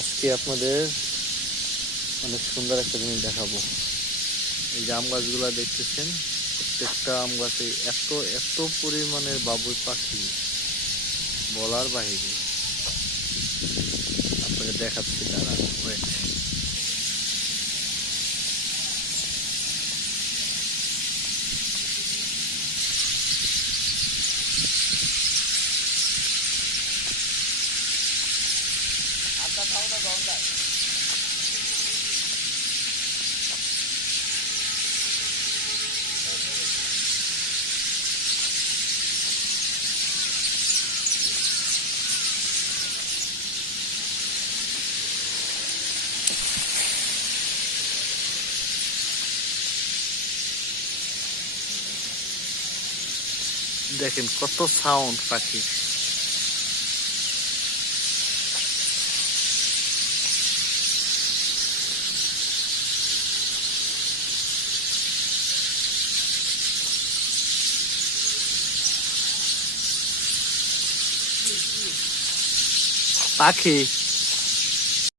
আজকে আপনাদের অনেক সুন্দর একটা জিনিস দেখাবো। এই যে আম গাছগুলা দেখতেছেন, প্রত্যেকটা আম গাছে এত এত পরিমাণের বাবুই পাখি বলার বাহিরে। আপনাকে দেখাচ্ছি, তারা ওয়েট। দেখেন কত সাউন্ড পাখি। পাখি